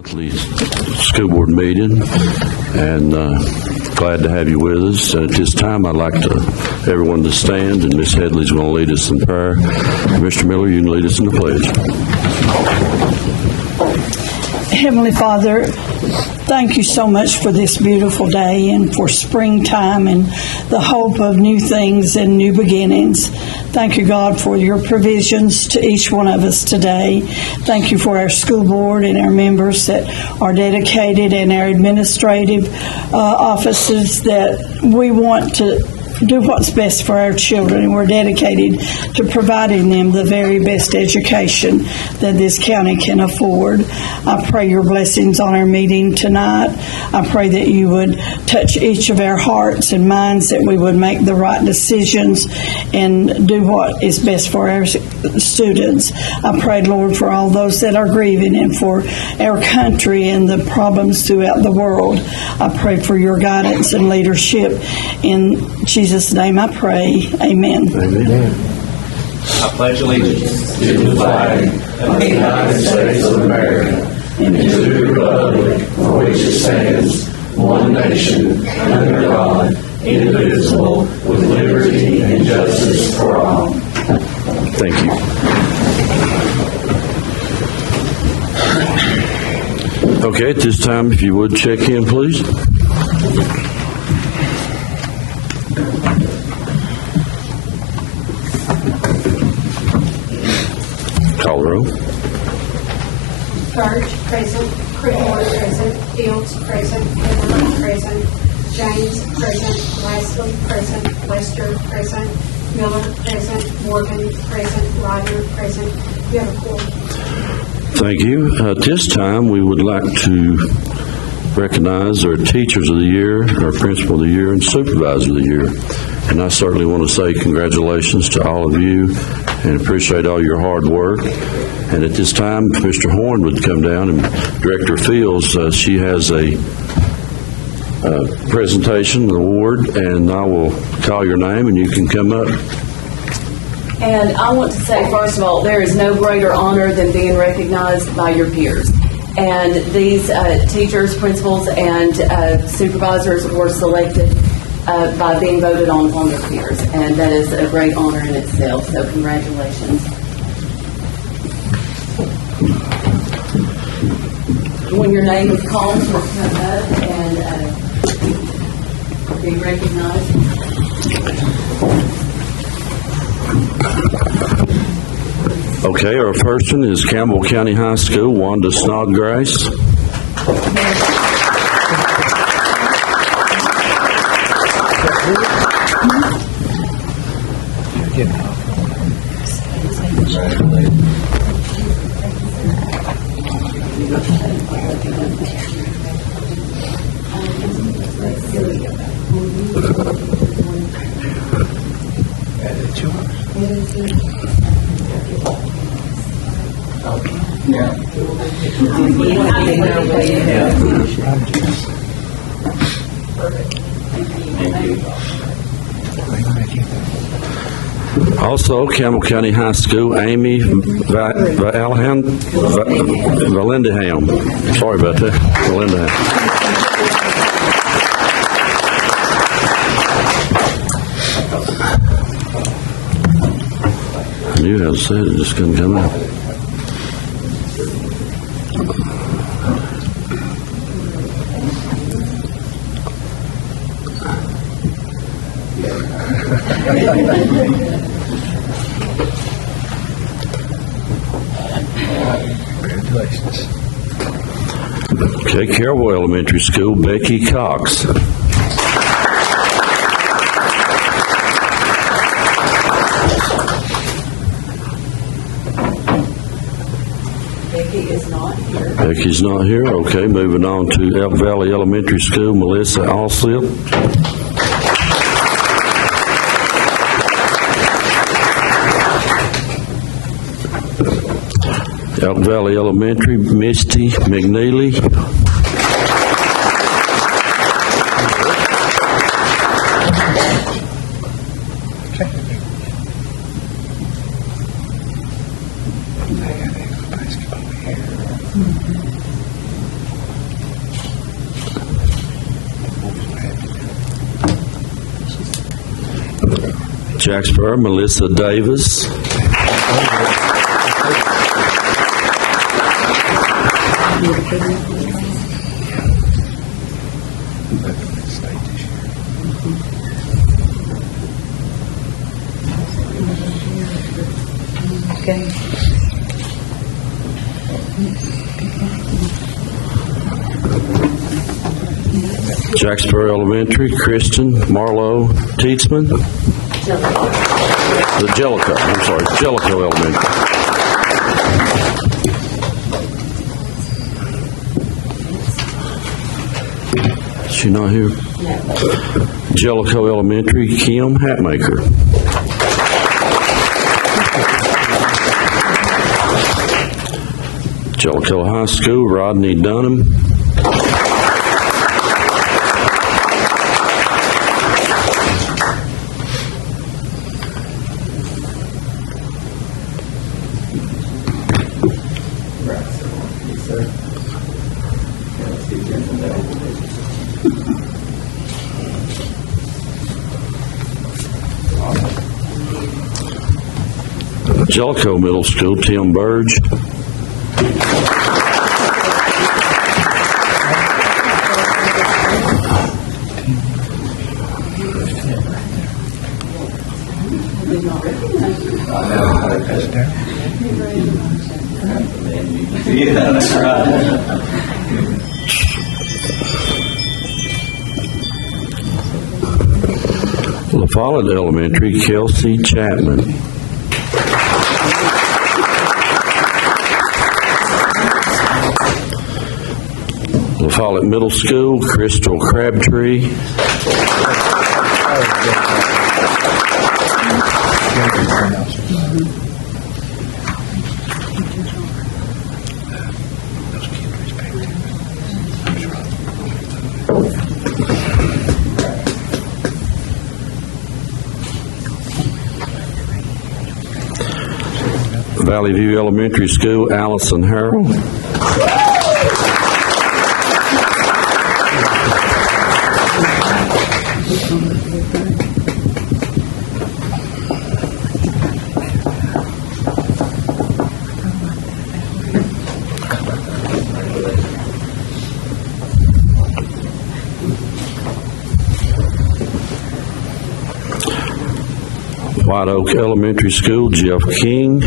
Monthly school board meeting, and glad to have you with us. At this time, I'd like everyone to stand, and Ms. Headley's going to lead us in prayer. Mr. Miller, you can lead us in the pledge. Heavenly Father, thank you so much for this beautiful day and for springtime and the hope of new things and new beginnings. Thank you, God, for your provisions to each one of us today. Thank you for our school board and our members that are dedicated and our administrative offices that we want to do what's best for our children, and we're dedicated to providing them the very best education that this county can afford. I pray your blessings on our meeting tonight. I pray that you would touch each of our hearts and minds, that we would make the right decisions and do what is best for our students. I pray, Lord, for all those that are grieving and for our country and the problems throughout the world. I pray for your guidance and leadership. In Jesus' name I pray. Amen. Amen. I pledge allegiance to the flag of the United States of America and to the republic for which it stands, one nation, under God, indivisible, with liberty and justice for all. Thank you. Okay, at this time, if you would check in, please. Call the roll. Birch, present. Creedmoor, present. Fields, present. Everett, present. James, present. Wesley, present. Lester, present. Miller, present. Morgan, present. Ryder, present. You have a quorum. Thank you. At this time, we would like to recognize our Teachers of the Year, our Principal of the Year, and Supervisor of the Year. And I certainly want to say congratulations to all of you and appreciate all your hard work. And at this time, if Mr. Horn would come down, and Director Fields, she has a presentation, an award, and I will call your name and you can come up. And I want to say, first of all, there is no greater honor than being recognized by your peers. And these teachers, principals, and supervisors were selected by being voted on their peers. And that is a great honor in itself, so congratulations. When your name is called, you'll come up and be recognized. Okay, our first one is Campbell County High School, Wanda Snodgrass. Also, Campbell County High School, Amy Valendaham. Sorry about that. Valendaham. I knew how to say it, it just couldn't come out. Congratulations. Okay, Campbell Elementary School, Becky Cox. Becky's not here. Okay, moving on to Elk Valley Elementary School, Melissa Alsip. Elk Valley Elementary, Misty McNeely. Jacksboro, Melissa Davis. Okay. Jacksboro Elementary, Kristen Marlowe Teetsman. Jellicoe Elementary. Is she not here? Jellicoe Elementary, Kim Hatmaker. Jellicoe High School, Rodney Dunham. Jellicoe Middle School, Tim Burge. Yeah, that's right. La Follette Elementary, Kelsey Chapman. La Follette Middle School, Crystal Crabtree. Valley View Elementary School, Allison Harrell. White Oak Elementary School, Jeff King.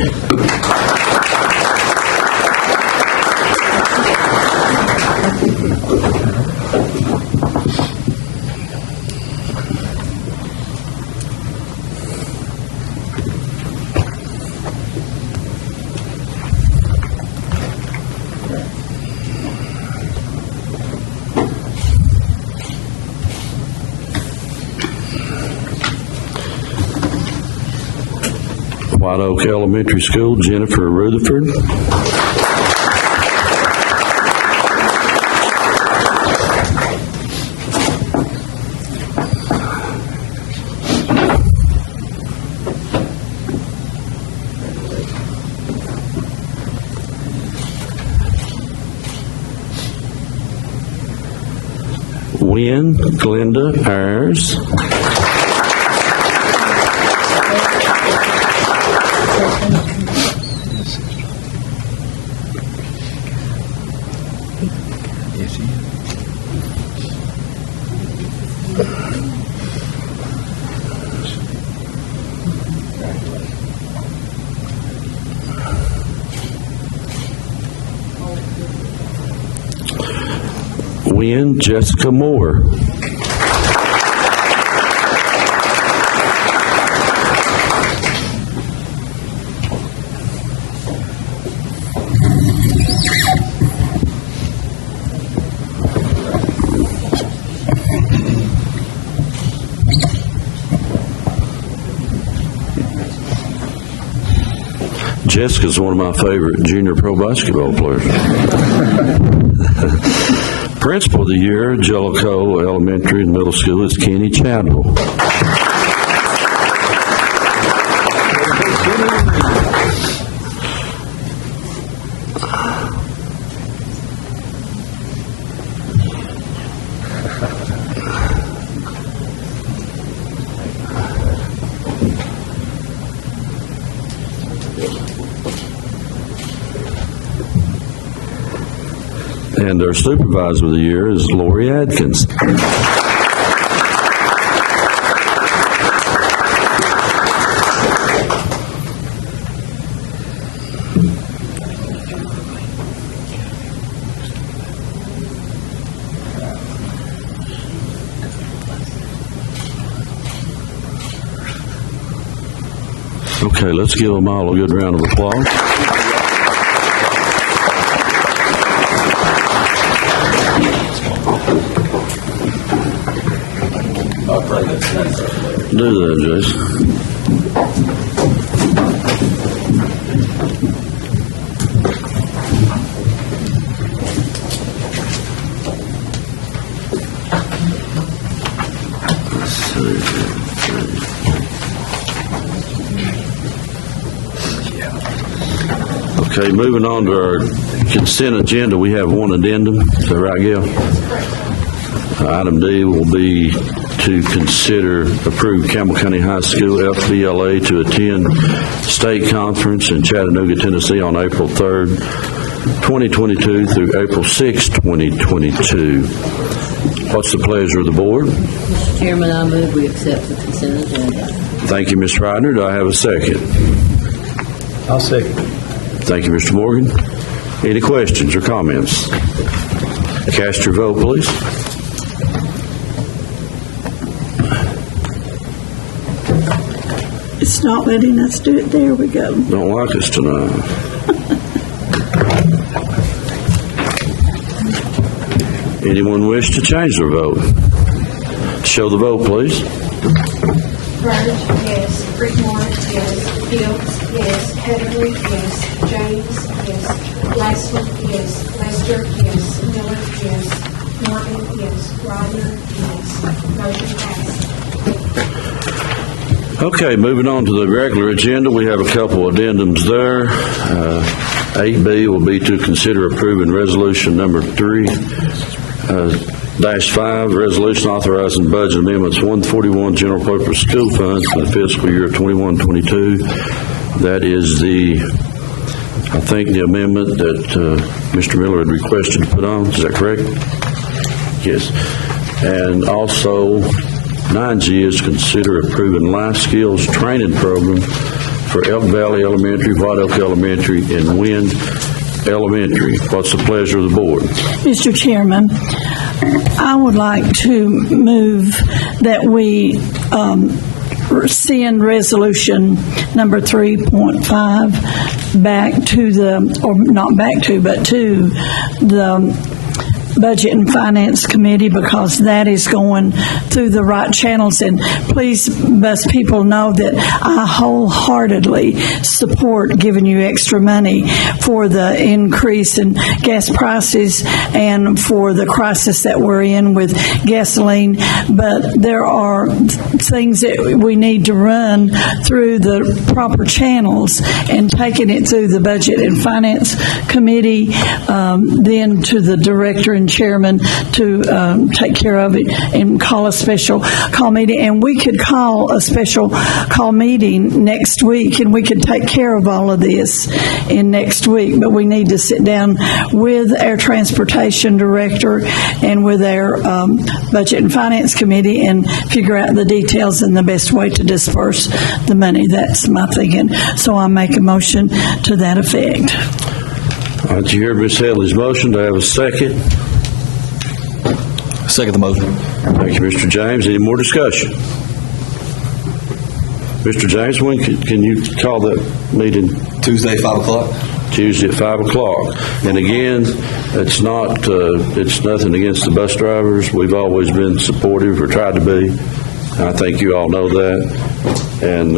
White Oak Elementary School, Jennifer Rutherford. Wynn Glenda Ayers. Wynn Jessica Moore. Jessica's one of my favorite junior pro basketball players. Principal of the year, Jellicoe Elementary and Middle School, is Kenny Chadwell. And our Supervisor of the Year is Lori Adkins. Okay, let's give them all a good round of applause. Do that, Jason. Let's see. Okay, moving on to our consent agenda, we have one addendum. Is that right, Gail? Item D will be to consider approve Campbell County High School FBLA to attend state conference in Chattanooga, Tennessee on April 3rd, 2022 through April 6th, 2022. What's the pleasure of the board? Mr. Chairman, I move we accept the consent agenda. Thank you, Ms. Ryder. Do I have a second? I'll second. Thank you, Mr. Morgan. Any questions or comments? Cast your vote, please. It's not letting us do it. There we go. Don't like us tonight. Anyone wish to change their vote? Show the vote, please. Bird, yes. Creekmore, yes. Fields, yes. Heatherly, yes. James, yes. Lassler, yes. Lester, yes. Miller, yes. Morgan, yes. Rodner, yes. Motion passed. Okay, moving on to the regular agenda, we have a couple addendums there. 8B will be to consider approving resolution number 3-5, resolution authorizing budget amendments 141 general purpose school funds for the fiscal year 21-22. That is I think the amendment that Mr. Miller had requested to put on. Is that correct? Yes. And also 9G is consider approving life skills training program for Elk Valley Elementary, White Oak Elementary, and Wynn Elementary. What's the pleasure of the board? Mr. Chairman, I would like to move that we send resolution number 3.5 back to the Budget and Finance Committee, because that is going through the right channels. And please, best people know that I wholeheartedly support giving you extra money for the increase in gas prices and for the crisis that we're in with gasoline. But there are things that we need to run through the proper channels, and taking it through the Budget and Finance Committee, then to the director and chairman to take care of it and call a special call meeting. And we could call a special call meeting next week, and we could take care of all of this in next week. But we need to sit down with our transportation director and with our Budget and Finance Committee and figure out the details and the best way to disperse the money. That's my thinking. So I make a motion to that effect. All right, you hear Ms. Headley's motion. Do I have a second? Second the motion. Thank you, Mr. James. Any more discussion? Mr. James, when can you call that meeting? Tuesday, 5 o'clock. Tuesday at 5 o'clock. And again, it's nothing against the bus drivers. We've always been supportive, or tried to be. I think you all know that. And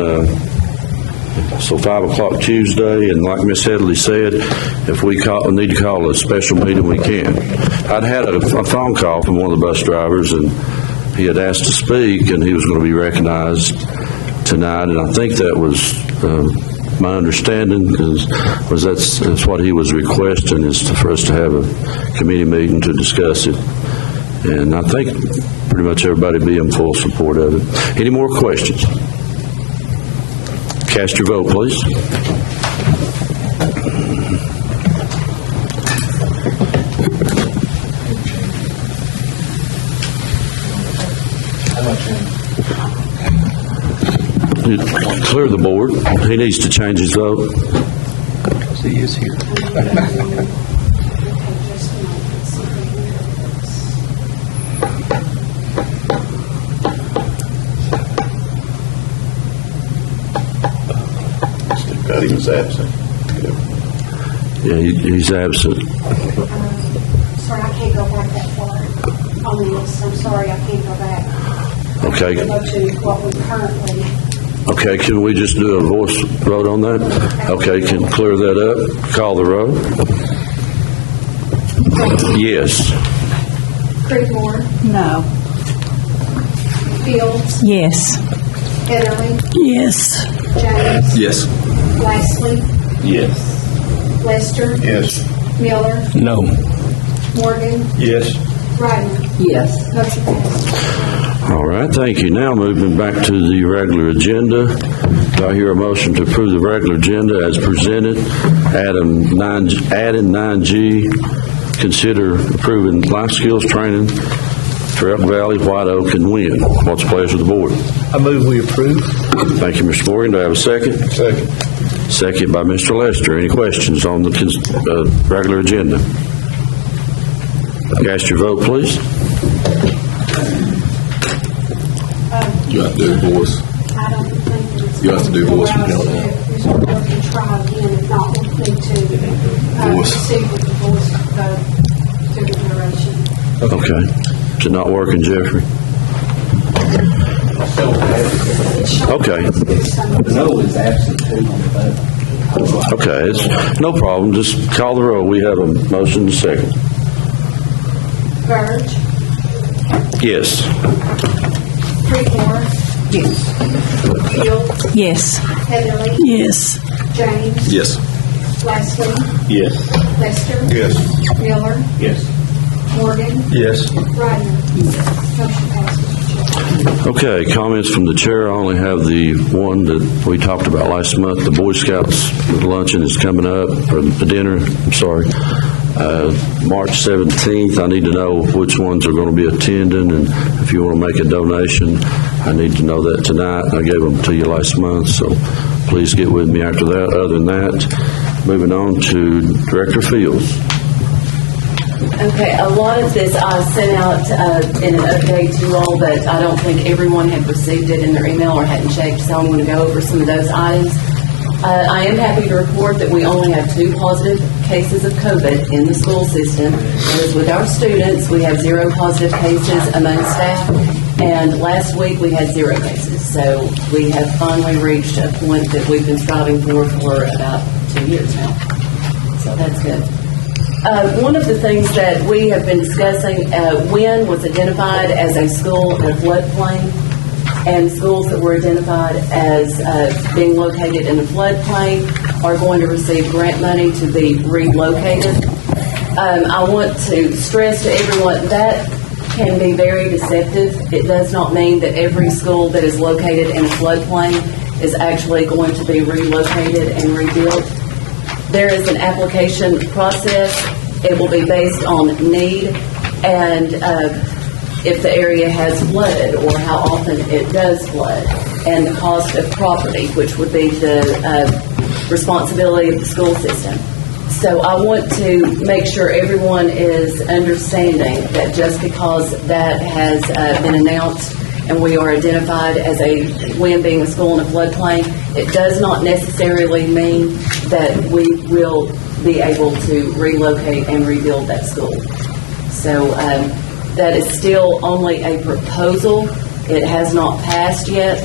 so 5 o'clock Tuesday, and like Ms. Headley said, if we need to call a special meeting, we can. I'd had a phone call from one of the bus drivers, and he had asked to speak, and he was going to be recognized tonight, and I think that was my understanding was that's what he was requesting, is for us to have a committee meeting to discuss it. And I think pretty much everybody be in full support of it. Any more questions? Cast your vote, please. clear the board. He needs to change his vote. He is here. He was absent. Yeah, he's absent. Sorry, I can't go back that far on this. I'm sorry, I can't go back. Okay. Go to what we currently, Okay, can we just do a voice vote on that? Okay, can clear that up. Call the roll. Yes. Creedmoor, No. Fields, Yes. Heatherly, Yes. Yes. James, Lastly, Yes. Lester, Yes. Miller, No. Morgan, Yes. Ryder. Yes. Motion passed. All right, thank you. Now moving back to the regular agenda. Do I hear a motion to approve the regular agenda as presented? Adding 9G, consider approving life skills training for Elk Valley, White Oak, and Wynn. What's the pleasure of the board? I move we approve. Thank you, Mr. Morgan. Do I have a second? Second. Second by Mr. Lester. Any questions on the regular agenda? Cast your vote, please. You have to do voice. I don't think it's. You have to do voice from now on. We're going to try again, if not, we'll need to Voice. proceed with the voice vote through the duration. Okay. Is it not working, Jeffrey? Okay. No is absent too on the vote. Okay, it's no problem. Just call the roll. We have a motion and a second. Verge, Yes. Creedmoor, Yes. Fields, Yes. Heatherly, Yes. James, Yes. Lastly, Yes. Lester, Yes. Miller, Yes. Morgan, Yes. Ryder. Motion passes. Okay, comments from the chair. I only have the one that we talked about last month. The Boy Scouts luncheon is coming up, or the dinner, I'm sorry. March 17th. I need to know which ones are going to be attending, and if you want to make a donation, I need to know that tonight. I gave them to you last month, so please get with me after that. Other than that, moving on to Director Fields. Okay, a lot of this I sent out in an update to you all, but I don't think everyone had received it in their email or hadn't checked, so I'm going to go over some of those items. I am happy to report that we only have 2 positive cases of COVID in the school system. As with our students, we have 0 positive cases among staff, and last week we had 0 cases. So we have finally reached a point that we've been striving for about 2 years now. So that's good. One of the things that we have been discussing, Wynn was identified as a school in a floodplain, and schools that were identified as being located in the floodplain are going to receive grant money to be relocated. I want to stress to everyone that can be very deceptive. It does not mean that every school that is located in a floodplain is actually going to be relocated and rebuilt. There is an application process. It will be based on need and if the area has flooded or how often it does flood, and the cost of property, which would be the responsibility of the school system. So I want to make sure everyone is understanding that just because that has been announced and we are identified as Wynn being a school in a floodplain, it does not necessarily mean that we will be able to relocate and rebuild that school. So that is still only a proposal. It has not passed yet,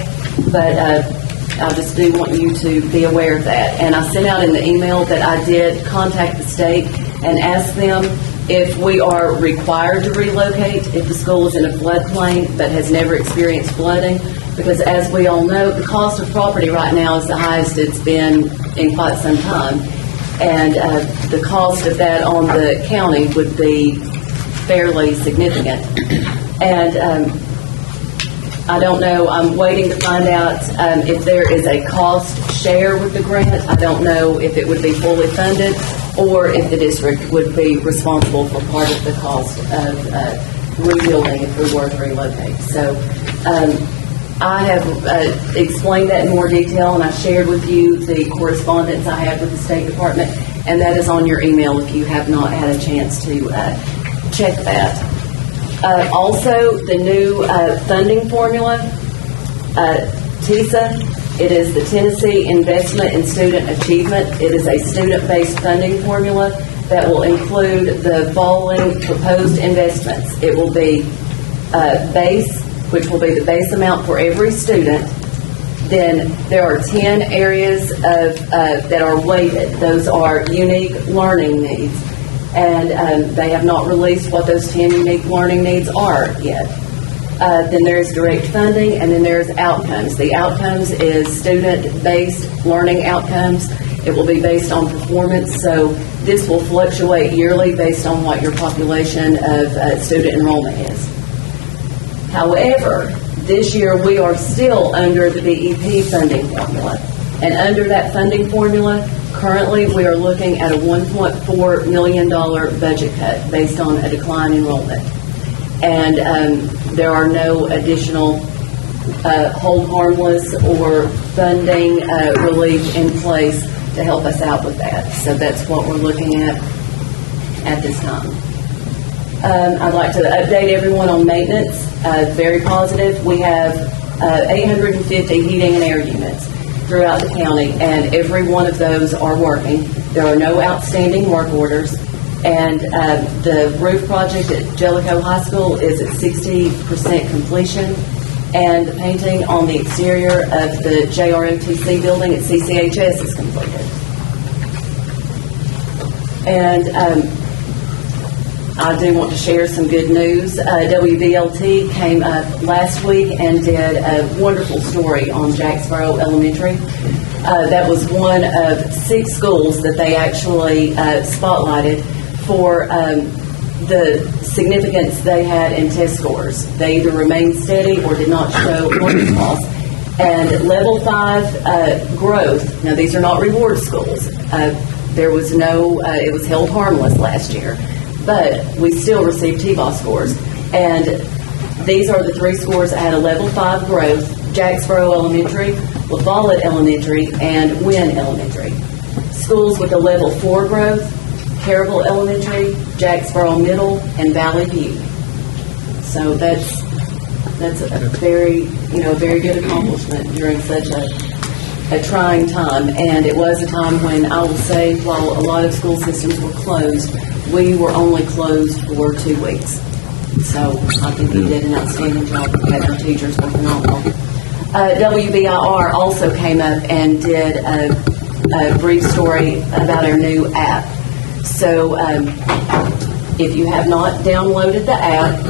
but I just do want you to be aware of that. And I sent out in the email that I did contact the state and ask them if we are required to relocate if the school is in a floodplain but has never experienced flooding, because as we all know, the cost of property right now is the highest it's been in quite some time. And the cost of that on the county would be fairly significant. And I don't know, I'm waiting to find out if there is a cost share with the grant. I don't know if it would be fully funded or if the district would be responsible for part of the cost of rebuilding if we were to relocate. So I have explained that in more detail, and I shared with you the correspondence I have with the State Department, and that is on your email if you have not had a chance to check that. Also, the new funding formula, TISA, it is the Tennessee Investment in Student Achievement. It is a student-based funding formula that will include the following proposed investments. It will be base, which will be the base amount for every student. Then there are 10 areas that are weighted. Those are unique learning needs. And they have not released what those 10 unique learning needs are yet. Then there's direct funding, and then there's outcomes. The outcomes is student-based learning outcomes. It will be based on performance, so this will fluctuate yearly based on what your population of student enrollment is. However, this year we are still under the BEP funding formula. And under that funding formula, currently we are looking at a $1.4 million budget cut based on a decline in enrollment. And there are no additional hold harmless or funding relief in place to help us out with that. So that's what we're looking at this time. I'd like to update everyone on maintenance. Very positive. We have 850 heating and air units throughout the county, and every one of those are working. There are no outstanding work orders, and the roof project at Jellicoe High School is at 60% completion, and the painting on the exterior of the JROTC building at CCHS is completed. And I do want to share some good news. WBLT came up last week and did a wonderful story on Jacksboro Elementary. That was one of 6 schools that they actually spotlighted for the significance they had in test scores. They either remained steady or did not show learning loss. And level 5 growth, now these are not reward schools. There was no, it was held harmless last year. But we still received TBOS scores. And these are the 3 scores that had a level 5 growth: Jacksboro Elementary, La Follette Elementary, and Wynn Elementary. Schools with a level 4 growth: Campbell Elementary, Jacksboro Middle, and Valley View. So that's a very, very good accomplishment during such a trying time. And it was a time when, I will say, while a lot of school systems were closed, we were only closed for 2 weeks. So I think we did an outstanding job. We had our teachers were phenomenal. WBIR also came up and did a brief story about our new app. So if you have not downloaded the app,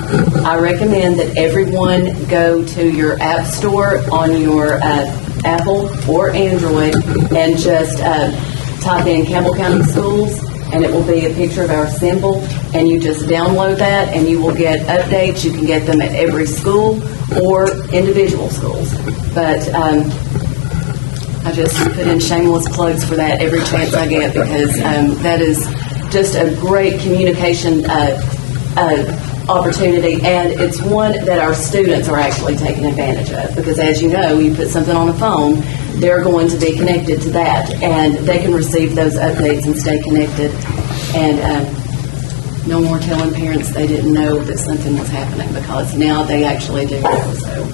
I recommend that everyone go to your app store on your Apple or Android and just type in Campbell County Schools, and it will be a picture of our symbol, and you just download that and you will get updates. You can get them at every school or individual schools. But I just put in shameless plugs for that every chance I get, because that is just a great communication opportunity, and it's one that our students are actually taking advantage of, because as you know, you put something on the phone, they're going to be connected to that, and they can receive those updates and stay connected. And no more telling parents they didn't know that something was happening, because now they actually do know. So,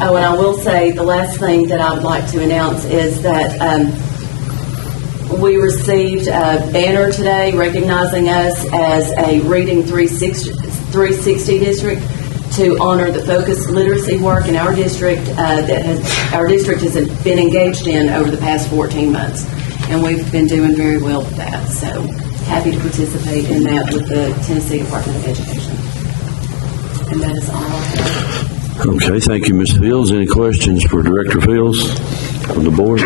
and I will say the last thing that I would like to announce is that we received a banner today recognizing us as a Reading 360 district to honor the focused literacy work in our district our district has been engaged in over the past 14 months. And we've been doing very well with that. So happy to participate in that with the Tennessee Department of Education. And that is all I have. Okay, thank you, Ms. Fields. Any questions for Director Fields from the board?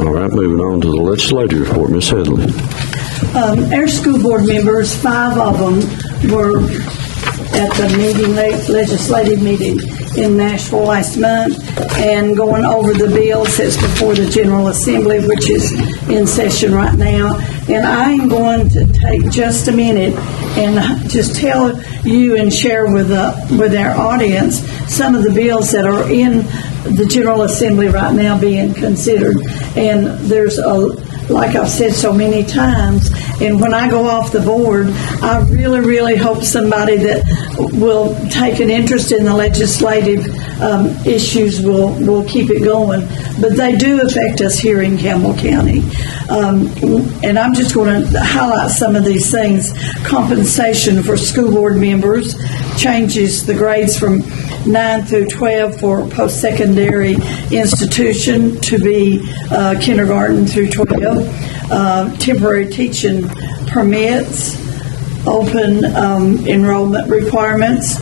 All right, moving on to the legislative report. Ms. Headley. Our school board members, 5 of them, were at the meeting, legislative meeting in Nashville last month, and going over the bills that's before the General Assembly, which is in session right now, and I am going to take just a minute and just tell you and share with our audience some of the bills that are in the General Assembly right now being considered. And there's like I've said so many times, and when I go off the board, I really, really hope somebody that will take an interest in the legislative issues will keep it going. But they do affect us here in Campbell County. And I'm just going to highlight some of these things. Compensation for school board members changes the grades from 9 through 12 for post-secondary institution to be kindergarten through 12. Temporary teaching permits, open enrollment requirements,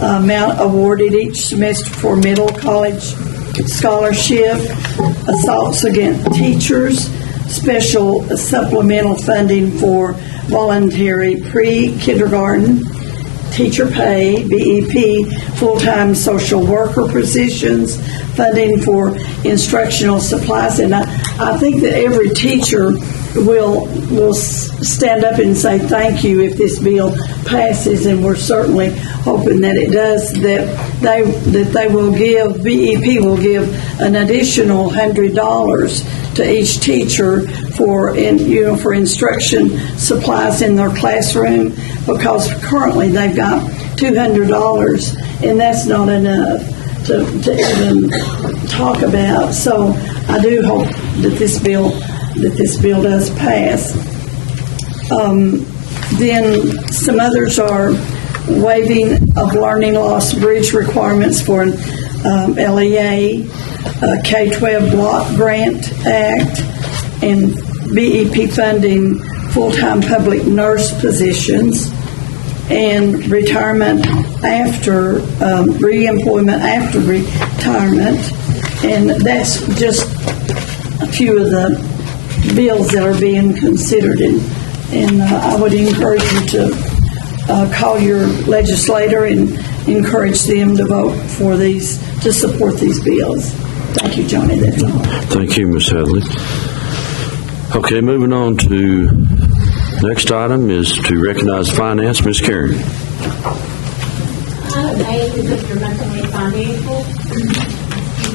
amount awarded each semester for middle college scholarship, assaults against teachers, special supplemental funding for voluntary pre-kindergarten, teacher pay, BEP, full-time social worker positions, funding for instructional supplies. And I think that every teacher will stand up and say thank you if this bill passes, and we're certainly hoping that it does, that they will give, BEP will give an additional $100 to each teacher for instruction supplies in their classroom, because currently they've got $200, and that's not enough to even talk about. So I do hope that this bill does pass. Then some others are waiving of learning loss bridge requirements for LEA, K-12 Block Grant Act, and BEP funding full-time public nurse positions, and retirement after, reemployment after retirement. And that's just a few of the bills that are being considered, and I would encourage you to call your legislator and encourage them to vote for these, to support these bills. Thank you, Johnny. That's all. Thank you, Ms. Hadley. Okay, moving on to next item is to recognize finance. Ms. Karen. Item A is your monthly financial.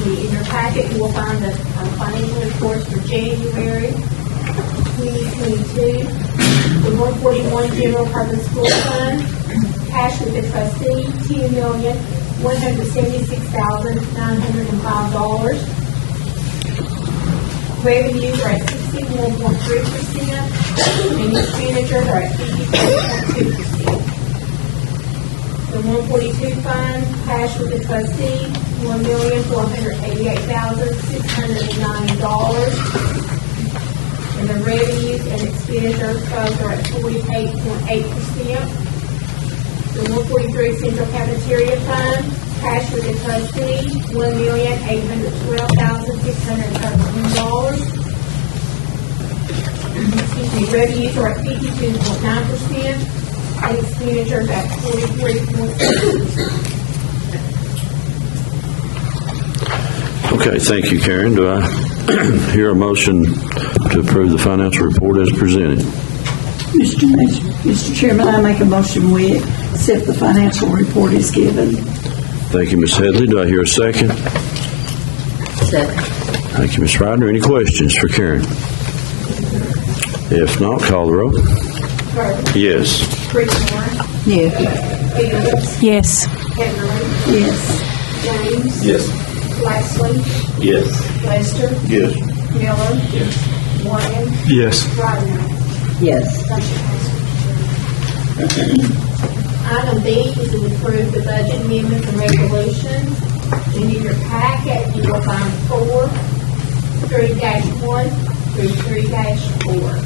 In your packet, you will find the financial reports for January 2022. The 141 General Purpose School Fund, cash with the trustee, $2,176,905. Revenues are at 61.3%, and expenditures are at 54.2%. The 142 fund, cash with the trustee, $1,488,690. And the revenues and expenditures both are at 48.8%. The 143 Central Cafeteria Fund, cash with the trustee, $1,812,613. Excuse me, revenues are at 52.9%, and expenditures at 43.6%. Okay, thank you, Karen. Do I hear a motion to approve the financial report as presented? Mr. Chairman, I make a motion we accept the financial report as given. Thank you, Ms. Hadley. Do I hear a second? Second. Thank you, Ms. Ryder. Any questions for Karen? If not, call the roll. Yes. Creekmore, Yeah. Fields, Yes. Heatherly, Yes. James, Yes. Lexley, Yes. Lester, Yes. Miller, Yes. Morgan, Yes. Ryder. Yes. Item B is to approve the budget amendments and resolutions. In your packet, you will find 4, 3-1 through 3-4.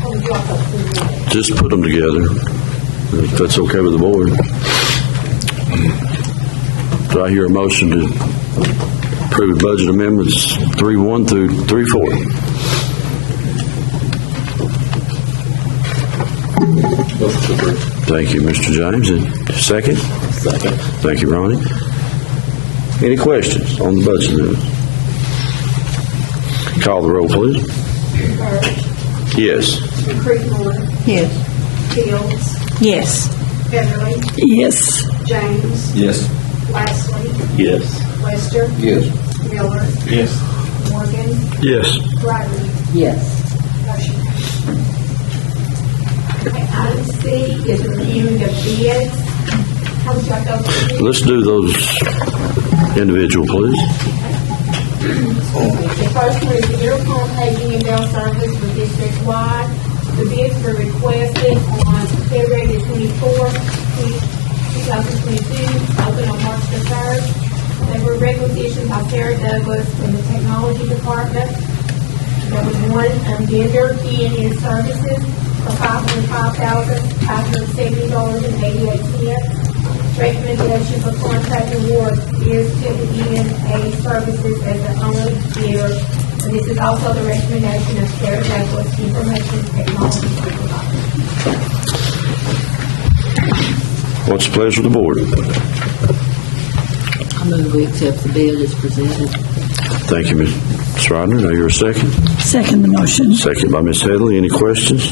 How would you all like to do that? Just put them together, if that's okay with the board. Do I hear a motion to approve budget amendments 3-1 through 3-4? Thank you, Mr. James. And second? Second. Thank you, Ronnie. Any questions on the budget amendments? Call the roll, please. Birch, Yes. Creekmore, Yes. Fields, Yes. Beverly, Yes. James, Yes. Lastly, Yes. Lester, Yes. Miller, Yes. Morgan, Yes. Riley. Yes. Motion passes. Okay, item C is reviewing the bids. How would you like those to be? Let's do those individual, please. The first one is the uniform paging and bell service for district-wide. The bids were requested on February the 24th, 2022, open on March the 3rd. They were requisitioned by Sarah Douglas from the technology department. There was one vendor, E&N Services, for $505,570.88. Recommendation for contract award is to the E&A Services as the only bidder. And this is also the recommendation of Sarah Douglas, Information Technology Supervisor. What's the pleasure of the board? I move we accept the bid as presented. Thank you, Ms. Rodner. Now you're a second. Second the motion. Second by Ms. Headley. Any questions?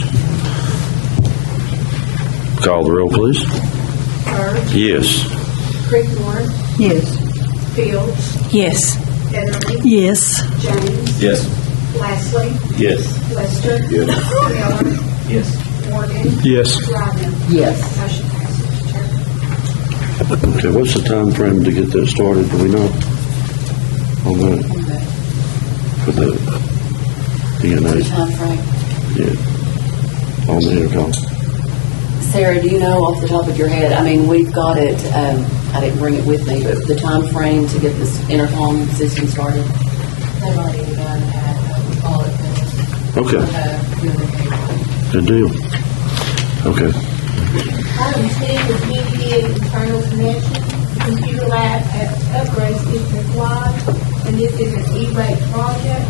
Call the roll, please. Bird, Yes. Creekmore, Yes. Fields, Yes. Beverly, Yes. James, Yes. Lastly, Yes. Lester, Yes. Miller, Yes. Morgan, Yes. Riley. Yes. Motion passes, Chairman. Okay, what's the time frame to get that started? Do we know? On that? For the DNA? Time frame. Yeah. On the intercom. Sarah, do you know off the top of your head? I mean, we've got it. I didn't bring it with me, but the time frame to get this intercom system started. They've already begun at, we call it Okay, the good deal. Okay. Item 10 is media internal connection, computer lab at upgrades district-wide, and this is an E-rate project.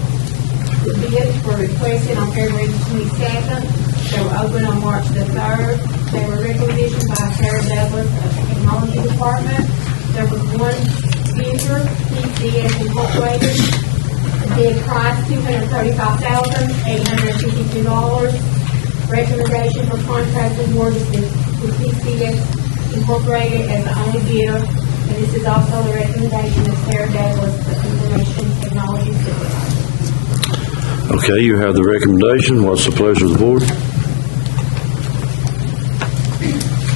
The bids were requested on February 22nd. They were open on March the 3rd. They were requisitioned by Sarah Douglas of the Technology Department. There was one vendor, PCS Incorporated. The bid price, $235,852. Recommendation for contract award is with PCS Incorporated as the only bidder. And this is also the recommendation of Sarah Douglas, the Information Technology Supervisor. Okay, you have the recommendation. What's the pleasure of the board?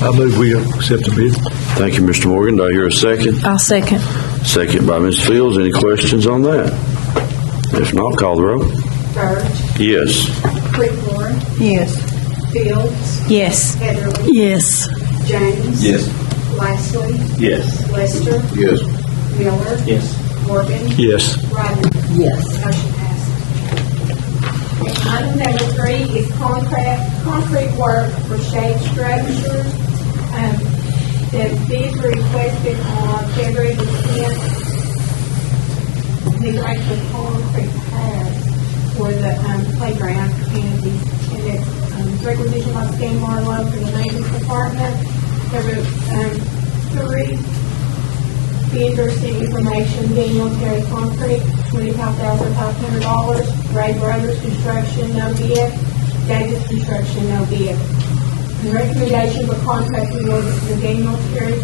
I move we accept the bid. Thank you, Mr. Morgan. Do I hear a second? I'll second. Second by Ms. Fields. Any questions on that? If not, call the roll. Birch, Yes. Creekmore, Yes. Fields, Yes. Heatherly, Yes. James. Yes. Lastly, Yes. Lester, Yes. Miller, Yes. Morgan, Yes. Riley. Yes. Motion passes. Item number 3 is concrete work for shade structures. The bids were requested on February the 10th. These are actually concrete pads for the playground communities. And it's requisitioned by Stan Marlowe for the maintenance department. There were 3 vendors sent information. Daniel Terry Concrete, $25,500. Ray Brothers Construction, no bid. Davis Construction, no bid. The recommendation for contract award is to Daniel Terry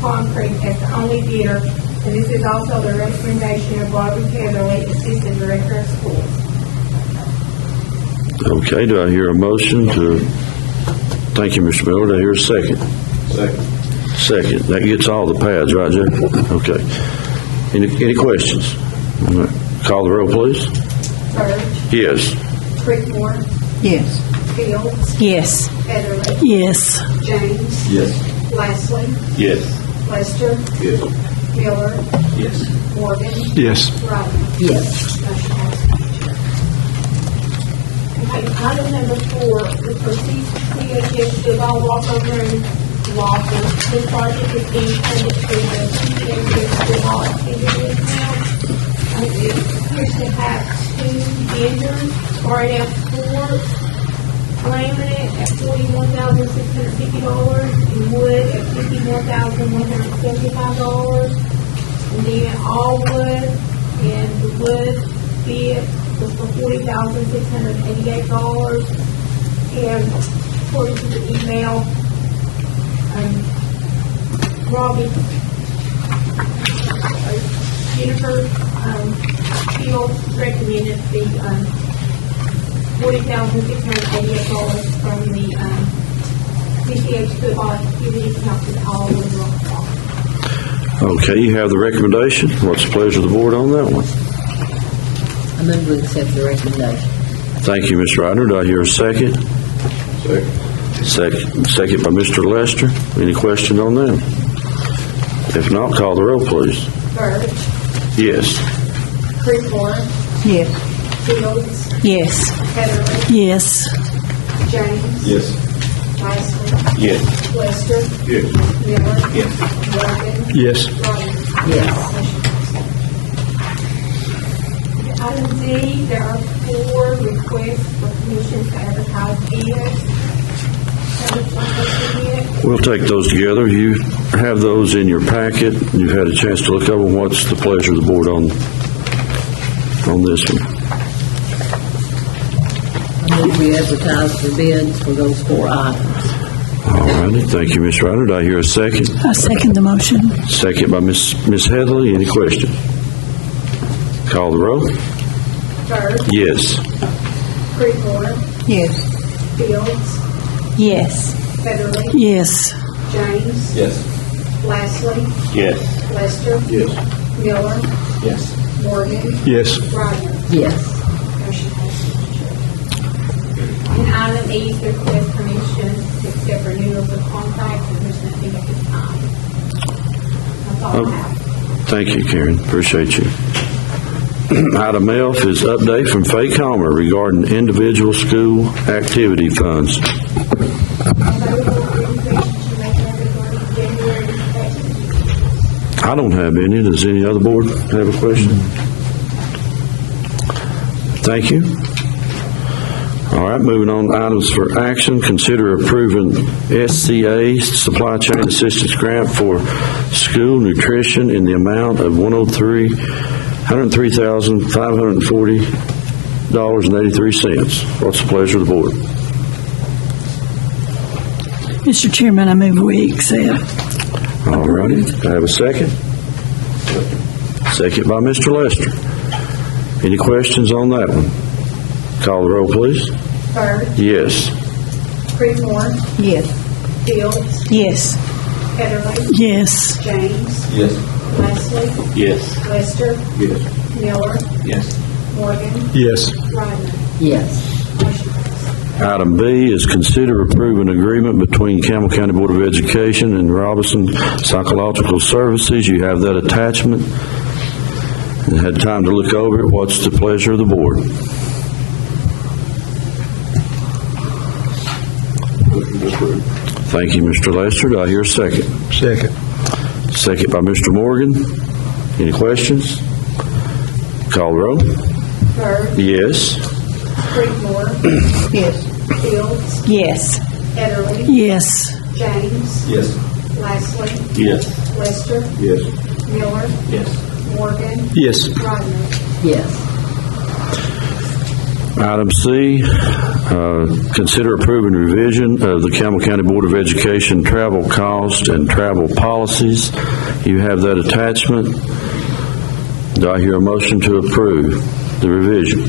Concrete as the only bidder. And this is also the recommendation of Barbara Heatherly, Assistant Director of Schools. Okay, do I hear a motion to, thank you, Mr. Miller. Do I hear a second? Second. Second. That gets all the pads, right, Jeff? Okay. Any questions? All right. Call the roll, please. Birch, Yes. Creekmore, Yes. Fields, Yes. Heatherly, Yes. James, Yes. Lastly, Yes. Lester, Yes. Miller, Yes. Morgan, Yes. Riley. Yes. Motion passes. Okay, item number 4, the CHS should all walk over and walk. This project is being funded through the CHS should all activity account. It appears to have 2 vendors, starting out 4. Laminate at $41,650 and wood at $51,175. And then all wood and the wood bid was for $40,688. And according to the email, Robbie, Jennifer Fields recommended the $40,688 from the CCH football activities to help with all of the rock. Okay, you have the recommendation. What's the pleasure of the board on that one? I move we accept the recommendation. Thank you, Mr. Ryder. Do I hear a second? Second by Mr. Lester. Any question on that? If not, call the roll, please. Bird, Yes. Creekmore, Yes. Fields, Yes. Heatherly, Yes. James, Yes. Lashley, Yes. Lester, Yes. Miller, Yes. Morgan, Yes. Ryan. Yes. Item Z, there are 4 requests for permission to advertise bids. We'll take those together. You have those in your packet. You've had a chance to look over them. What's the pleasure of the board on this one? I move we advertise for bids for those 4 items. All righty. Thank you, Ms. Ryder. Do I hear a second? I second the motion. Second by Ms. Heatherly. Any questions? Call the roll. Bird, Yes. Creekmore, Yes. Fields, Yes. Heatherly, Yes. James, Yes. Lastly, Yes. Lester, Yes. Miller, Yes. Morgan, Yes. Ryder. Yes. Motion passes. And item E is to request permission to accept renewals of contracts, and there's nothing at this time. That's all I have. Thank you, Karen. Appreciate you. Item F is update from Faye Comer regarding individual school activity funds. I don't have any. Does any other board have a question? Thank you. All right, moving on to items for action. Consider approving SCA Supply Chain Assistance Grant for school nutrition in the amount of $103,540.83. What's the pleasure of the board? Mr. Chairman, I move we accept. All righty. Do I have a second? Second by Mr. Lester. Any questions on that one? Call the roll, please. Bird, Yes. Creekmore, Yes. Fields, Yes. Heatherly, Yes. James, Yes. Lastly, Yes. Lester, Yes. Miller, Yes. Morgan, Yes. Ryder. Yes. Motion passes. Item B is consider approving agreement between Campbell County Board of Education and Robinson Psychological Services. You have that attachment. And had time to look over it. What's the pleasure of the board? Thank you, Mr. Lester. Do I hear a second? Second. Second by Mr. Morgan. Any questions? Call the roll. Bird, Yes. Creekmore, Yes. Fields, Yes. Heatherly, Yes. James, Yes. Lastly, Yes. Lester, Yes. Miller, Yes. Morgan, Yes. Ryder. Yes. Item C, consider approving revision of the Campbell County Board of Education travel cost and travel policies. You have that attachment. Do I hear a motion to approve the revision?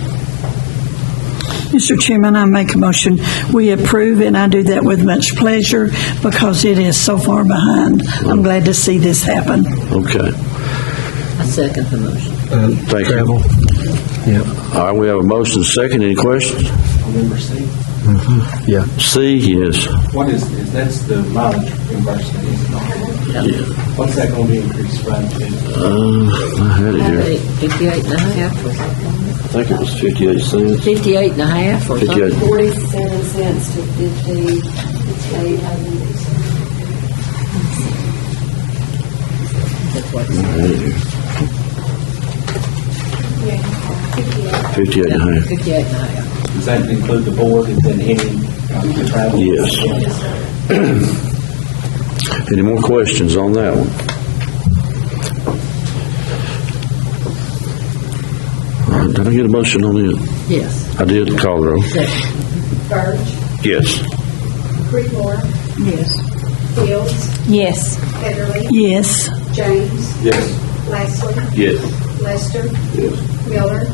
Mr. Chairman, I make a motion we approve, and I do that with much pleasure because it is so far behind. I'm glad to see this happen. Okay. I second the motion. Thank you. Travel. Yep. All right, we have a motion second. Any questions? Number C. Yeah. C, yes. What is that's the mileage reimbursement, is it not? Yeah. What's that going to be increased by? I had it here. 58 and a half or I think it was 58 cents. 58 and a half or something. 58. 47 cents to 58. That's what I had it here. 58 and a half. 58 and a half. Does that include the board and then any travel? Yes. Any more questions on that one? All right, Did I get a motion on it? Yes. I did. Call the roll. Second. Burge, Yes. Creekmore, Yes. Fields, Yes. Heatherly, Yes. James, Yes. Lastly, Yes. Lester, Yes. Miller,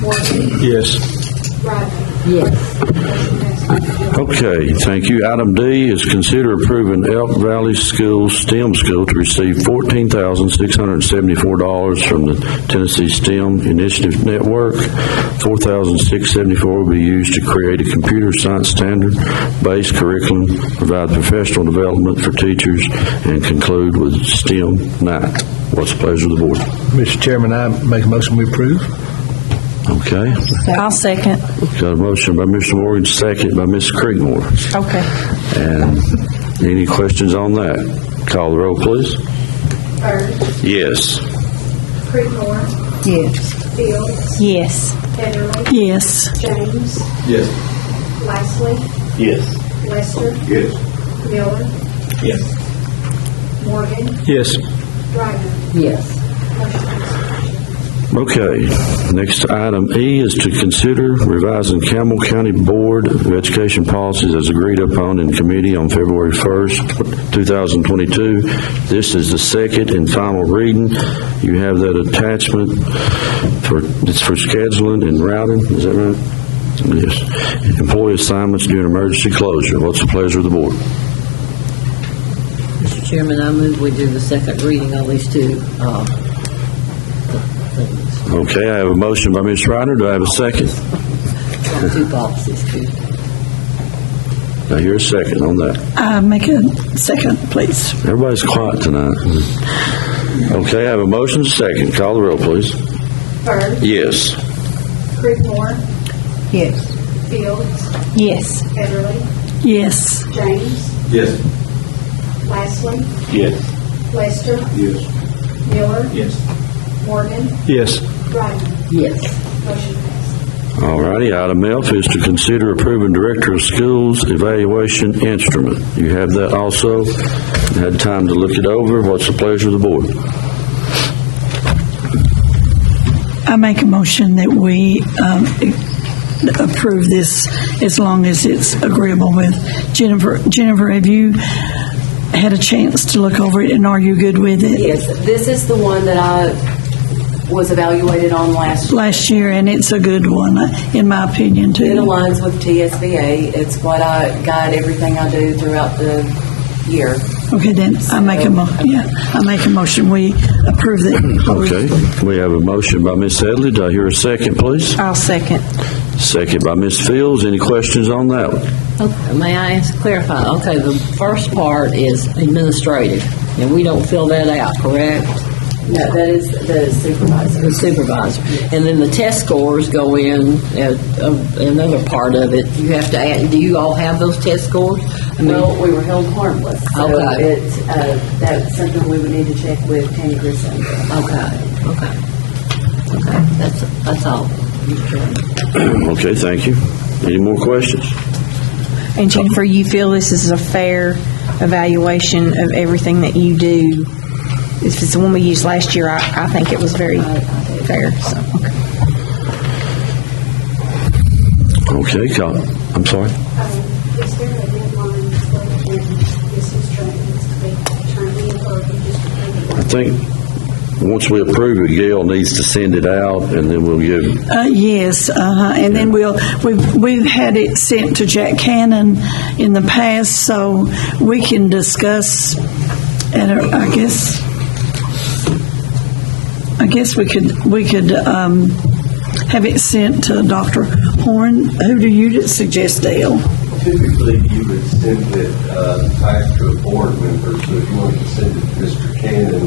Morgan, Yes. Ryder. Yes. Motion passes. Okay, thank you. Item D is consider approving Elk Valley Schools STEM School to receive $14,674 from the Tennessee STEM Initiative Network. $4,674 will be used to create a computer science standard-based curriculum, provide professional development for teachers, and conclude with STEM night. What's the pleasure of the board? Mr. Chairman, I make a motion we approve. Okay, I'll second. got a motion by Mr. Morgan, second by Ms. Creekmore. Okay. And any questions on that? Call the roll, please. Burge, Yes. Creekmore, Yes. Fields, Yes. Heatherly, Yes. James, Yes. Lastly, Yes. Lester, Yes. Miller, Yes. Morgan, Yes. Ryder. Yes. Motion passes. Okay, next item E is to consider revising Campbell County Board of Education policies as agreed upon in committee on February 1st, 2022. This is the second and final reading. You have that attachment it's for scheduling and routing, is that right? Yes. Employee assignments during emergency closure. What's the pleasure of the board? Mr. Chairman, I move we do the second reading on these two things. Okay, I have a motion by Ms. Ryder. Do I have a second? On two policies, too. I hear a second on that. Make a second, please. Everybody's quiet tonight. Okay, I have a motion and a second. Call the roll, please. Burge, Yes. Creekmore, Yes. Fields, Yes. Heatherly, Yes. James, Yes. Lastly, Yes. Lester, Yes. Miller, Yes. Morgan, Yes. Ryder. Yes. Motion passes. All righty, item F is to consider approving Director of Schools evaluation instrument. You have that also. Had time to look it over. What's the pleasure of the board? I make a motion that we approve this as long as it's agreeable with Jennifer. Jennifer, have you had a chance to look over it, and are you good with it? Yes, this is the one that I was evaluated on last year. And it's a good one, in my opinion, It too. aligns with TSBA. It's what I guide everything I do throughout the year. Okay, then I make a motion we approve it. Okay, we have a motion by Ms. Headley. Do I hear a second, please? I'll second. Second by Ms. Fields. Any questions on that one? Okay, may I clarify? Okay, the first part is administrative, and we don't fill that out, correct? No, that is the supervisor. The supervisor. And then the test scores go in, another part of it. You have to add, do you all have those test scores? I mean, Well, we were held harmless, so Okay. that's something we would need to check with Tammy Grissom. okay. That's all. Okay, thank you. Any more questions? And Jennifer, you feel this is a fair evaluation of everything that you do? If it's the one we used last year, I think it was very fair. So, okay. Okay, I'm sorry. Is there a deadline for when this instrument needs to be turned in, or you just? I think once we approve it, Gail needs to send it out, and then we'll give. Yes, and then we've had it sent to Jack Cannon in the past, so we can discuss. And I guess we could have it sent to Dr. Horn. Who do you suggest, Dale? Typically, you would send it back to a board member, so if you wanted to send it to Mr. Cannon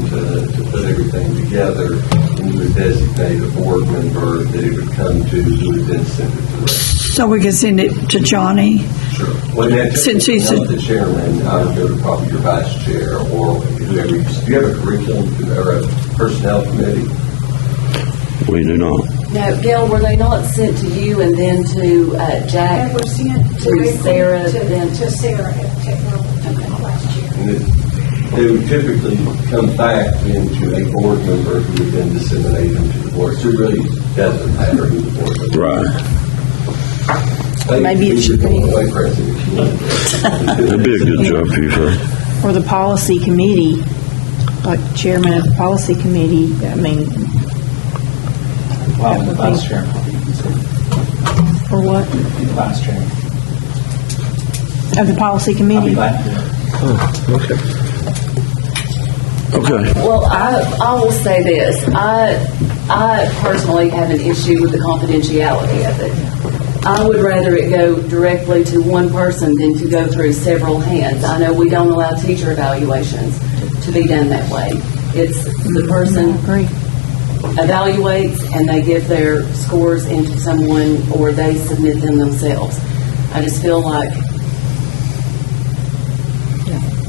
to put everything together, then you would designate a board member that it would come to, who would then send it to us. So we can send it to Johnny? Sure. Well, that's Since he's not the chairman, I would go to probably your vice chair or whoever. Do you have a curriculum or a personnel committee? We do not. Now, Gail, were they not sent to you and then to Jack? They were sent To Sarah, to then- Sarah at technology last year. And they would typically come back into a board member who would then disseminate them to the board. So it really doesn't matter who the board member is. Right. Maybe it should be. Away president if you want. That'd be a good job for you, sir. Or the policy committee, like chairman of the policy committee, I mean, Well, the vice chairman, you can say, or what? the vice chairman. Of the policy I'll be committee? glad to. Okay. Okay. Well, I will say this. I personally have an issue with the confidentiality of it. I would rather it go directly to one person than to go through several hands. I know we don't allow teacher evaluations to be done that way. It's the person Agree. evaluates and they give their scores into someone or they submit them themselves. I just feel like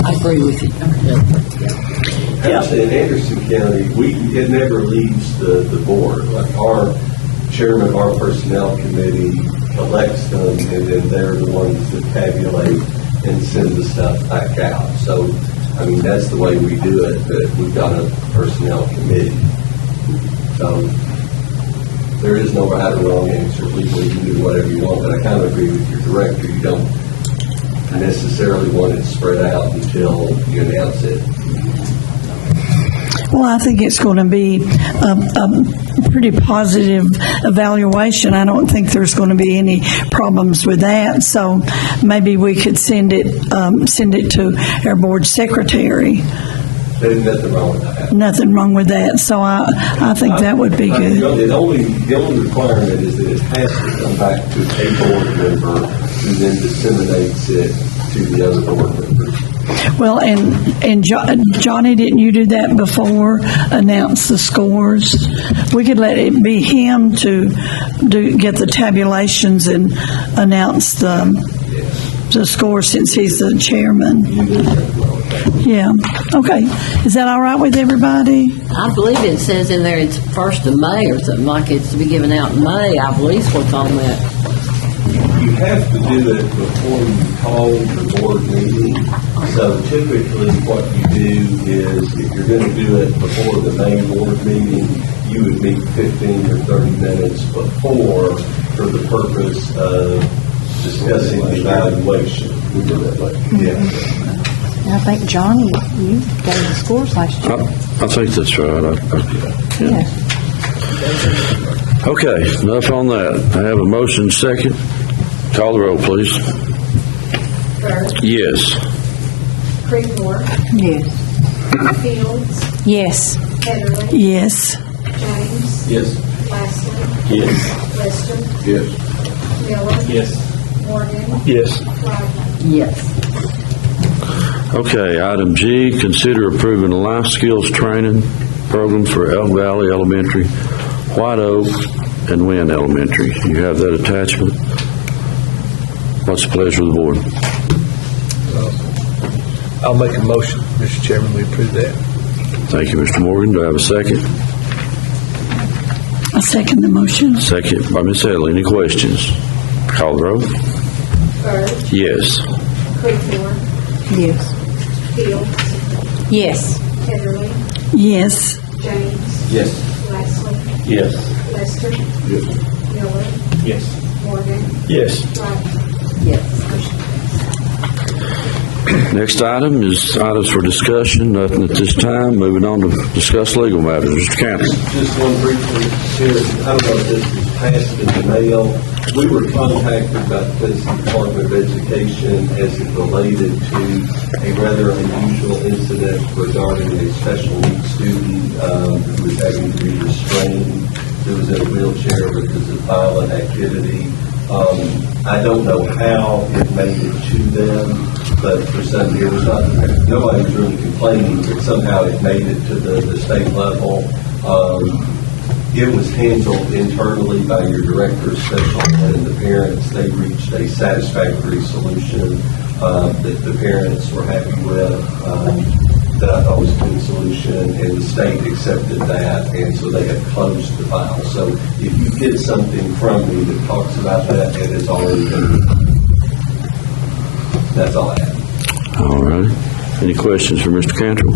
I agree with you. Actually, in Anderson County, it never leaves the board. Like our chairman of our personnel committee elects them, and then they're the ones that tabulate and send the stuff back out. So, I mean, that's the way we do it, but we've got a personnel committee. So, there is no right or wrong answer. Legally, you can do whatever you want, but I kind of agree with your director. You don't necessarily want it spread out until you announce it. Well, I think it's going to be a pretty positive evaluation. I don't think there's going to be any problems with that. So maybe we could send it to our board secretary. There's nothing wrong with that. Nothing wrong with that. So I think that would be good. The only requirement is that it has to come back to a board member who then disseminates it to the other board members. Well, and Johnny, didn't you do that before? Announce the scores. We could let it be him to get the tabulations and announce the score since he's the chairman. Yeah. Okay. Is that all right with everybody? I believe it says in there it's 1st of May or something, like it's to be given out in May. I believe is what's on that. You have to do it before you call the board meeting. So typically what you do is if you're going to do it before the main board meeting, you would meet 15 or 30 minutes before for the purpose of discussing the evaluation. We do that way. Yeah. I think, Johnny, you gave the scores last year. I think that's right. Yeah. Okay, enough on that. I have a motion second. Call the roll, please. Byrd, Yes. Creekmore, Yes. Fields, Yes. Heatherly, Yes. Yes. James, Lastly, Yes. Lester, Yes. Miller, Yes. Morgan, Yes. Rogers. Yes. Okay, item G, consider approving a life skills training program for Elk Valley Elementary, White Oak, and Wynn Elementary. You have that attachment. What's the pleasure of the board? I'll make a motion, Mr. Chairman, we approve that. Thank you, Mr. Morgan. Do I have a second? I second the motion. Second by Ms. Headley. Any questions? Call the roll. Byrd, Yes. Creekmore, Yes. Fields, Yes. Heatherly, Yes. Yes. James, Lastly, Yes. Lester, Yes. Miller, Yes. Morgan, Yes. Rogers. Yes. Next item is items for discussion. Nothing at this time. Moving on to discuss legal matters. Mr. Campbell. Just one briefly, here, I don't know if this was passed in the mail. We were contacted by the Tennessee Department of Education as it related to a rather unusual incident regarding a special needs student who was having to be restrained. Who was in a wheelchair because of violent activity. I don't know how it made it to them, but for some years, nobody was really complaining, but somehow it made it to the state level. It was handled internally by your director of special ed and the parents. They reached a satisfactory solution that the parents were happy with, that I thought was a good solution, and the state accepted that, and so they had closed the file. So if you get something from me that talks about that, it has already been. That's all I have. All right. Any questions for Mr. Cantrell?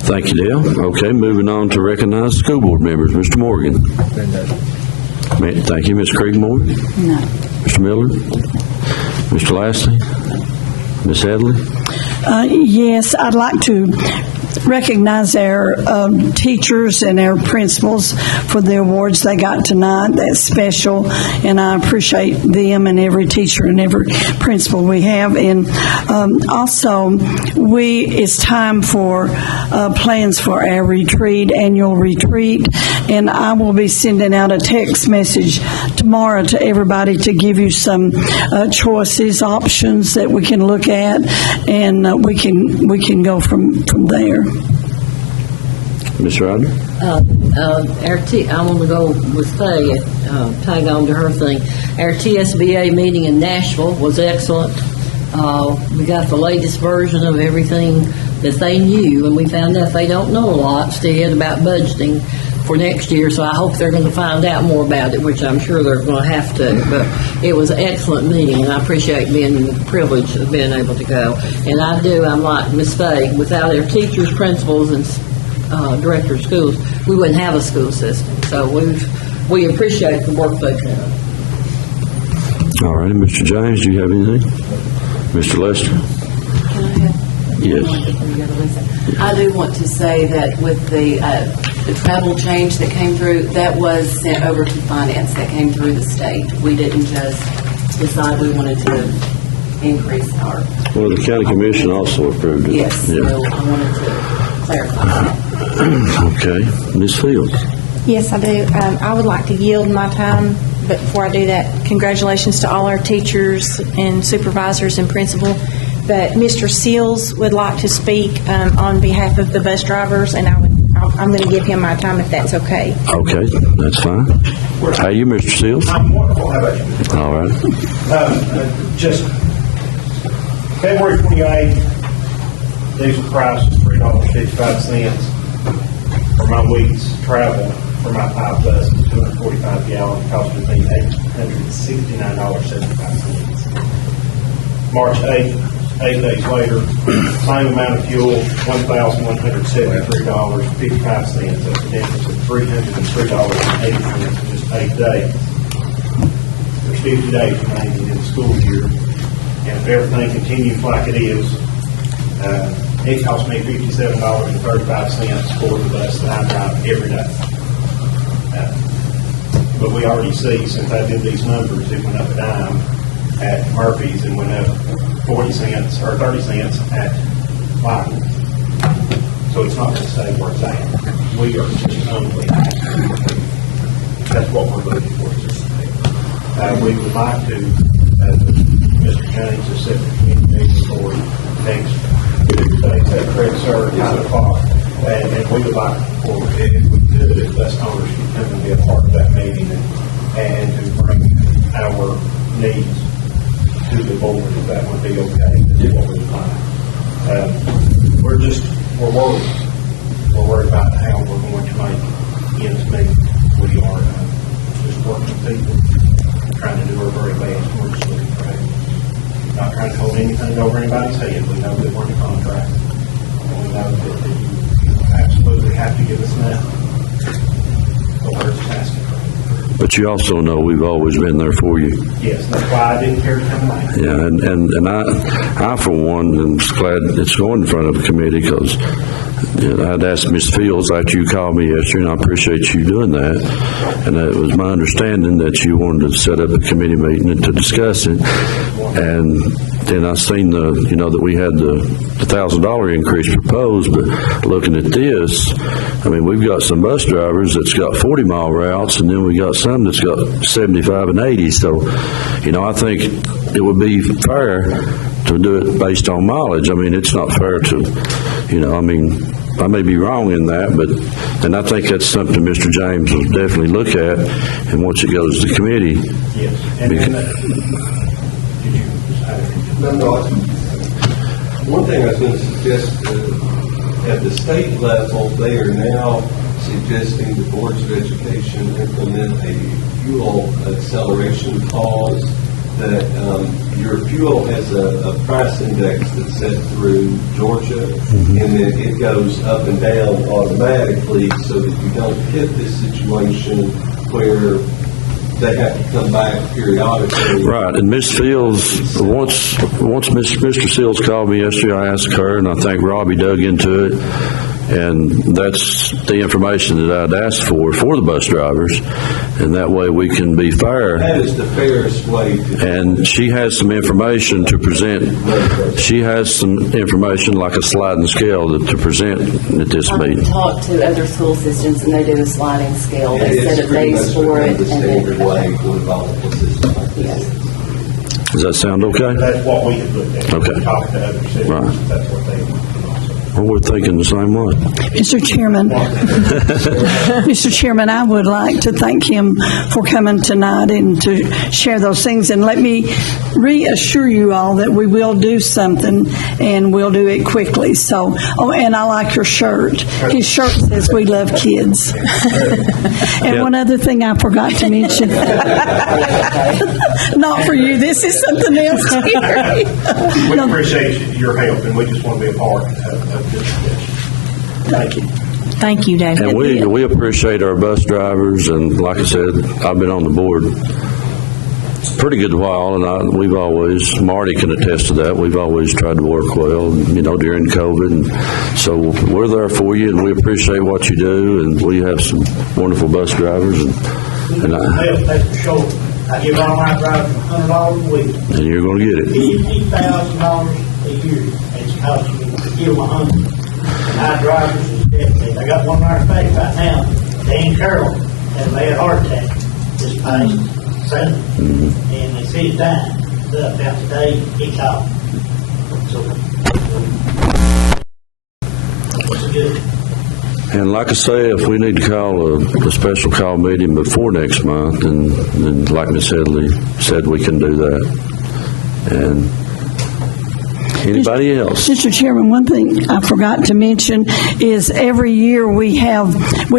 Thank you, Dale. Okay, moving on to recognize school board members. Mr. Morgan. Thank you. Ms. Creedmoor? No. Mr. Miller? Mr. Lashley? Ms. Hadley? Yes, I'd like to recognize our teachers and our principals for the awards they got tonight. That's special, and I appreciate them and every teacher and every principal we have. And also, it's time for plans for our annual retreat, and I will be sending out a text message tomorrow to everybody to give you some choices, options that we can look at, and we can go from there. Ms. Ryder? I want to go with Faye, tag on to her thing. Our TSBA meeting in Nashville was excellent. We got the latest version of everything that they knew, and we found out they don't know a lot still about budgeting for next year, so I hope they're going to find out more about it, which I'm sure they're going to have to. But it was an excellent meeting, and I appreciate being the privilege of being able to go. And I'm like Ms. Faye, without our teachers, principals, and director of schools, we wouldn't have a school system. So we appreciate the work they've done. All right, Mr. James, do you have anything? Mr. Lester? Can I have? Yes. I do want to say that with the travel change that came through, that was sent over to finance, that came through the state. We didn't just decide we wanted to increase our. Well, the county commission also approved it. Yes, Yeah. so I wanted to clarify that. Okay. Ms. Fields? Yes, I do. I would like to yield my time, but before I do that, congratulations to all our teachers and supervisors and principal. But Mr. Seals would like to speak on behalf of the bus drivers, and I'm going to give him my time if that's okay. Okay, that's fine. How are you, Mr. Seals? I'm wonderful. How about you? All right. Just February 28th, diesel price was $3.55 for my week's travel for my 5 buses, 245 gallons, costing me $869.75. March 8th, 8 days later, same amount of fuel, $1,173.55. That's a difference of $303.80 in just 8 days. There's 50 days remaining in the school year, and if everything continues like it is, it costs me $57.35 for the bus that I drive every day. But we already see, since I did these numbers, it went up a dime at Murphy's and went up 40 cents or 30 cents at Lyman. So it's not going to stay where it's at. We are just hungry. That's what we're looking for. We would like to, Mr. James has set the committee meeting for next Tuesday, at Craig Sir, 9 o'clock. And we would like for, if we could, if bus owners could come and be a part of that meeting and to bring our needs to the board, if that would be okay. That's what we would like. We're worried. We're worried about how we're going to make ends meet. We are just working people, trying to do our very best. We're just looking for help. Not trying to hold anything over anybody's head. We know that we're in a contract. And we know that you absolutely have to give us that. But we're just asking for it. But you also know we've always been there for you. Yes, that's why I didn't care to come late. Yeah, and I for one, am glad it's going in front of a committee because I'd asked Ms. Fields after you called me yesterday, and I appreciate you doing that. And it was my understanding that you wanted to set up a committee meeting to discuss it. And then I seen that we had the $1,000 increase proposed, but looking at this, I mean, we've got some bus drivers that's got 40-mile routes, and then we got some that's got 75 and 80. So, I think it would be fair to do it based on mileage. I mean, it's not fair to, I may be wrong in that, and I think that's something Mr. James will definitely look at, and once it goes to committee. Yes, and one thing I was going to suggest, at the state level, they are now suggesting the boards of education implement a fuel acceleration clause that your fuel has a price index that's set through Georgia, and then it goes up and down automatically so that you don't hit this situation where they have to come back periodically. Right, and Ms. Fields, once Mr. Seals called me yesterday, I asked her, and I think Robbie dug into it, and that's the information that I'd asked for the bus drivers, and that way we can be fair. That is the fairest way to. And she has some information to present. She has some information like a sliding scale to present at this meeting. I've talked to other school systems, and they do a sliding scale. They set a base for it. The standard way with all the systems like this. Yes. Does that sound okay? That's what we had looked at. Okay. Talked to other cities, Right. that's what they want. Well, we're thinking the same way. Mr. Chairman, Mr. Chairman, I would like to thank him for coming tonight and to share those things. And let me reassure you all that we will do something, and we'll do it quickly. So, and I like your shirt. His shirt says "We love kids." And one other thing I forgot to mention. Not for you. This is something else here. We appreciate your help, and we just want to be a part of this. Thank you. Thank you, David. And we appreciate our bus drivers, and like I said, I've been on the board a pretty good while, and we've always, Marty can attest to that, we've always tried to work well, during COVID, and so we're there for you, and we appreciate what you do, and we have some wonderful bus drivers, and That's for sure. I give all my drivers $100 a week. and you're going to get it. $50,000 a year. It's costing me to give them 100. And our drivers is definitely. I got one in our face right now. Dan Carroll had a bad heart attack this past Sunday, and they said he's dying. But now today he called. So it's good. And like I say, if we need to call a special call meeting before next month, then like Ms. Headley said, we can do that. And anybody else? Mr. Chairman, one thing I forgot to mention is every year we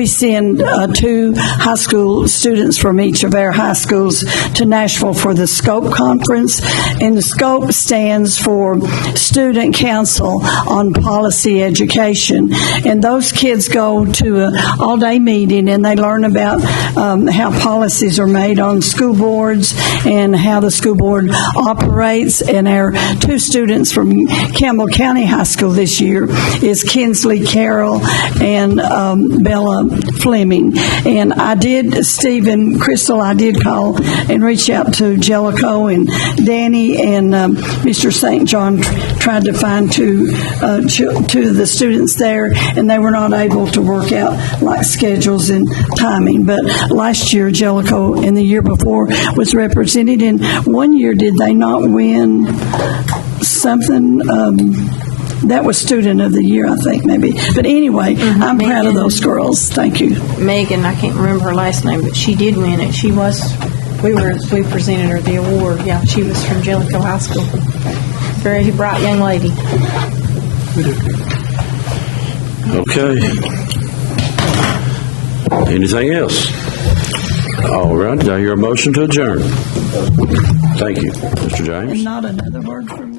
send 2 high school students from each of our high schools to Nashville for the SCOPE conference, and the SCOPE stands for Student Council on Policy Education, and those kids go to an all-day meeting and they learn about how policies are made on school boards and how the school board operates. And our 2 students from Campbell County High School this year is Kinsley Carroll and Bella Fleming. And I did, Steve and Crystal, I did call and reach out to Jellicoe and Danny and Mr. St. John, tried to find 2 of the students there, and they were not able to work out like schedules and timing. But last year, Jellicoe and the year before was represented, and one year did they not win something? That was Student of the Year, I think, maybe. But anyway, I'm proud of those girls. Thank you. Megan, I can't remember her last name, but she did win it. We presented her the award. Yeah, she was from Jellicoe High School. Very bright young lady. Okay. Anything else? All right. Did I hear a motion to adjourn? Thank you, Mr. James. And not another word from